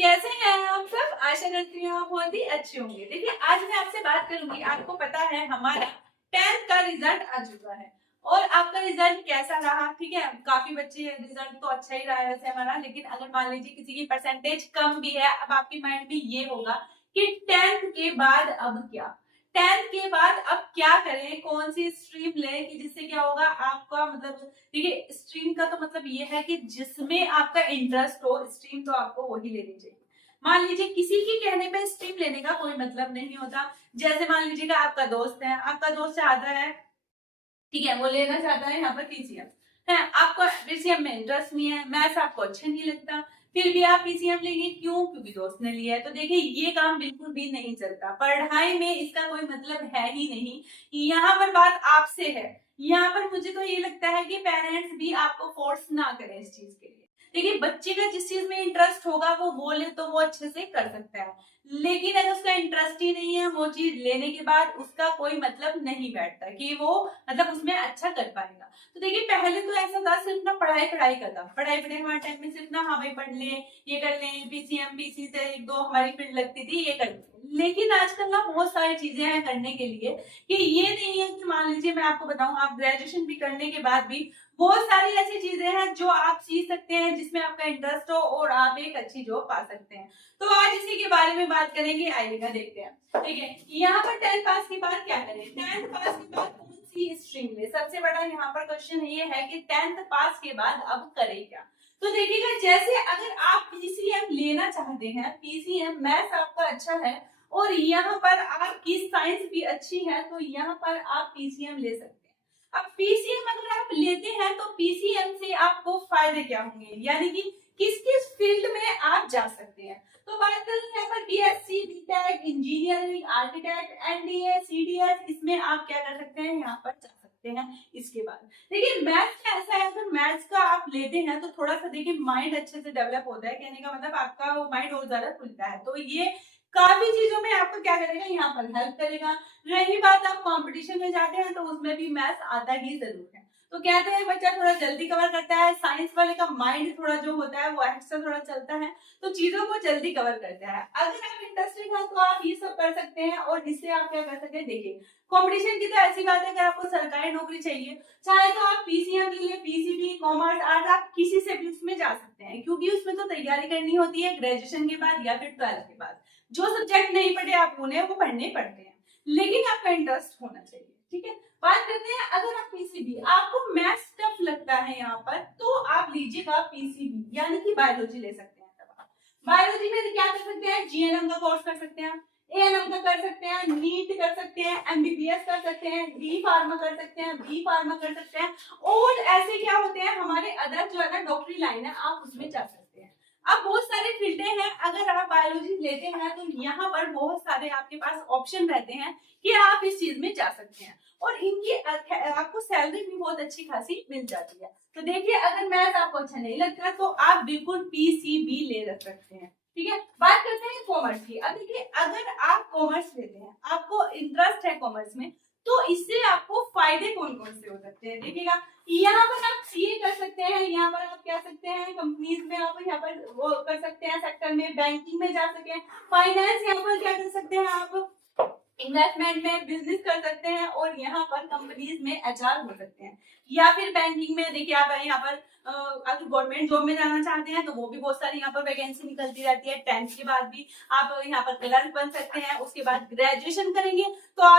कैसे हैं आप सब? आशा करती हूँ आप बहुत ही अच्छे होंगे। देखिए आज मैं आपसे बात करूंगी, आपको पता है हमारा 10th का रिजल्ट आ चुका है और आपका रिजल्ट कैसा रहा। ठीक है, काफी बच्चे रिजल्ट तो अच्छा ही रहा है वैसे हमारा, लेकिन अगर मान लीजिए किसी की परसेंटेज कम भी है, अब आपके माइंड में ये होगा कि 10th के बाद अब क्या, 10th के बाद अब क्या करें, कौन सी स्ट्रीम लें कि जिससे क्या होगा आपका, मतलब देखिए स्ट्रीम का तो मतलब ये है कि जिसमें आपका इंटरेस्ट हो, स्ट्रीम तो आपको वही लेनी चाहिए। मान लीजिए किसी के कहने पे स्ट्रीम लेने का कोई मतलब नहीं होता। जैसे मान लीजिएगा आपका दोस्त है, आपका दोस्त चाहता है, ठीक है, वो लेना चाहता है यहाँ पर पीसीएम है, आपको पीसीएम में इंटरेस्ट नहीं है, मैथ्स आपको अच्छा नहीं लगता, फिर भी आप पीसीएम लेंगे, क्यों? क्योंकि दोस्त ने लिया है। तो देखिए ये काम बिल्कुल भी नहीं चलता, पढ़ाई में इसका कोई मतलब है ही नहीं। यहाँ पर बात आपसे है, यहाँ पर मुझे तो ये लगता है कि पेरेंट्स भी आपको फोर्स ना करें इस चीज के लिए। देखिए बच्चे का जिस चीज में इंटरेस्ट होगा वो बोले तो वो अच्छे से कर सकता है, लेकिन अगर उसका इंटरेस्ट ही नहीं है, वो चीज लेने के बाद उसका कोई मतलब नहीं बैठता कि वो मतलब उसमें अच्छा कर पाएगा। तो देखिए पहले तो ऐसा था, सिर्फ ना पढ़ाई पढ़ाई का था, पढ़ाई पढ़ाई हमारे टाइम में सिर्फ ना हाँ भाई पढ़ ले, ये कर ले, पीसीएम पीसी से एक दो हमारी फील्ड लगती थी, ये कर ले। लेकिन आजकल ना बहुत सारी चीजें हैं करने के लिए, कि ये नहीं है कि मान लीजिए मैं आपको बताऊं, आप ग्रेजुएशन भी करने के बाद भी बहुत सारी ऐसी चीजें हैं जो आप सीख सकते हैं, जिसमें आपका इंटरेस्ट हो और आप एक अच्छी जॉब पा सकते हैं। तो आज इसी के बारे में बात करेंगे, आइएगा देखते हैं। ठीक है, यहाँ पर 10th पास के बाद क्या करें, 10th पास के बाद कौन सी स्ट्रीम ले, सबसे बड़ा यहाँ पर क्वेश्चन ये है कि 10th पास के बाद अब करें क्या। तो देखिएगा, जैसे अगर आप पीसीएम लेना चाहते हैं, पीसीएम मैथ्स आपका अच्छा है और यहाँ पर आपकी साइंस भी अच्छी है, तो यहाँ पर आप पीसीएम ले सकते हैं। अब पीसीएम अगर आप लेते हैं तो पीसीएम से आपको फायदे क्या होंगे, यानी कि किस किस फील्ड में आप जा सकते हैं। तो बात करें यहाँ पर BSc, BTech, engineering, architect, NDA, CDS, इसमें आप क्या कर सकते हैं, यहाँ पर जा सकते हैं। इसके बाद देखिए मैथ्स का ऐसा है, अगर मैथ्स का आप लेते हैं तो थोड़ा सा देखिए माइंड अच्छे से डेवलप होता है, कहने का मतलब आपका वो माइंड और ज्यादा खुलता है, तो ये काफी चीजों में आपको क्या करेगा, यहाँ पर हेल्प करेगा। रही बात आप कंपटीशन में जाते हैं तो उसमें भी मैथ्स आता ही जरूर है। तो कहते हैं बच्चा थोड़ा जल्दी कवर करता है, साइंस वाले का माइंड थोड़ा जो होता है वो एक्स्ट्रा थोड़ा चलता है, तो चीजों को जल्दी कवर करता है। अगर आप इंटरेस्टेड हैं तो आप ये सब कर सकते हैं और इससे आप क्या कर सकते हैं। देखिए कंपटीशन की तो ऐसी बात है, अगर आपको सरकारी नौकरी चाहिए, चाहे तो आप पीसीएम के लिए, पीसीबी, कॉमर्स, आर्ट, आप किसी से भी उसमें जा सकते हैं, क्योंकि उसमें तो तैयारी करनी होती है ग्रेजुएशन के बाद या फिर 12th के बाद। जो सब्जेक्ट नहीं पढ़े आप उन्हें वो पढ़ने पड़ते हैं, लेकिन आपका इंटरेस्ट होना चाहिए। ठीक है, बात करते हैं अगर आप पीसीबी, आपको मैथ्स टफ लगता है यहाँ पर, तो आप लीजिएगा पीसीबी यानी कि बायोलॉजी ले सकते हैं। तब आप बायोलॉजी में क्या कर सकते हैं, जीएनएम का कोर्स कर सकते हैं, एएनएम का कर सकते हैं, नीट कर सकते हैं, एमबीबीएस कर सकते हैं, डी फार्मा कर सकते हैं, बी फार्मा कर सकते हैं, और ऐसे क्या होते हैं हमारे अदर जो है ना डॉक्टरी लाइन है, आप उसमें जा सकते हैं। अब बहुत सारे फील्डें हैं, अगर आप बायोलॉजी लेते हैं तो यहाँ पर बहुत सारे आपके पास ऑप्शन रहते हैं कि आप इस चीज में जा सकते हैं, और इनकी आपको सैलरी भी बहुत अच्छी खासी मिल जाती है। तो देखिए अगर मैथ आपको अच्छा नहीं लगता तो आप बिल्कुल पीसीबी ले रख सकते हैं। ठीक है, बात करते हैं कॉमर्स की। अब देखिए अगर आप कॉमर्स लेते हैं, आपको इंटरेस्ट है कॉमर्स में, तो इससे आपको फायदे कौन कौन से हो सकते हैं। देखिएगा यहाँ पर आप सीए कर सकते हैं, यहाँ पर आप क्या सकते हैं, कंपनीज में आप यहाँ पर वो कर सकते हैं, सेक्टर में बैंकिंग में जा सकते हैं, फाइनेंस यहाँ पर क्या कर सकते हैं, आप इन्वेस्टमेंट में बिजनेस कर सकते हैं, और यहाँ पर कंपनीज में एचआर हो सकते हैं, या फिर बैंकिंग में देखिए आप यहाँ पर अगर गवर्नमेंट जॉब में जाना चाहते हैं तो वो भी बहुत सारी यहाँ पर वैकेंसी निकलती रहती है। 10th के बाद भी आप यहाँ पर क्लर्क बन सकते हैं, उसके बाद ग्रेजुएशन करेंगे तो आप